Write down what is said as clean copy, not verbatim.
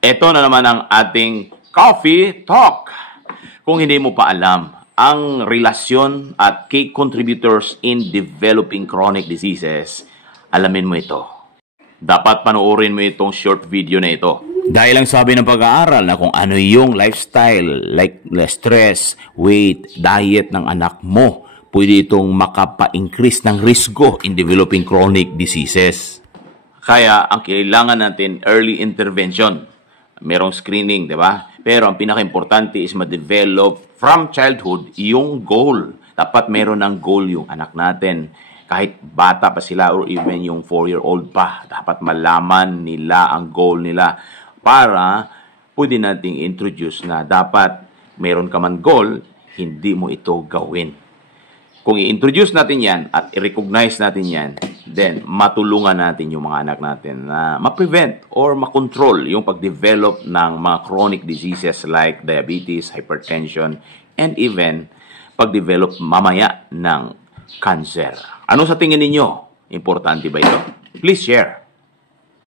Ito na naman ang ating Coffee Talk. Kung hindi mo pa alam, ang relasyon at key contributors in developing chronic diseases, alamin mo ito. Dapat panoorin mo itong short video na ito. Dahil ang sabi ng pag-aaral na kung ano yung lifestyle, like stress, weight, diet ng anak mo, pwede itong makapa-increase ng risgo in developing chronic diseases. Kaya ang kailangan natin, early intervention. Merong screening, di ba? Pero ang pinaka-importante is ma-develop from childhood yung goal. Dapat meron ng goal yung anak natin. Kahit bata pa sila or even yung 4-year-old pa, dapat malaman nila ang goal nila para pwede nating introduce na dapat meron ka man goal, hindi mo ito gawin. Kung i-introduce natin yan at i-recognize natin yan, then matulungan natin yung mga anak natin na ma-prevent or ma-control yung pag-develop ng mga chronic diseases like diabetes, hypertension, and even pag-develop mamaya ng cancer. Ano sa tingin ninyo? Importante ba ito? Please share.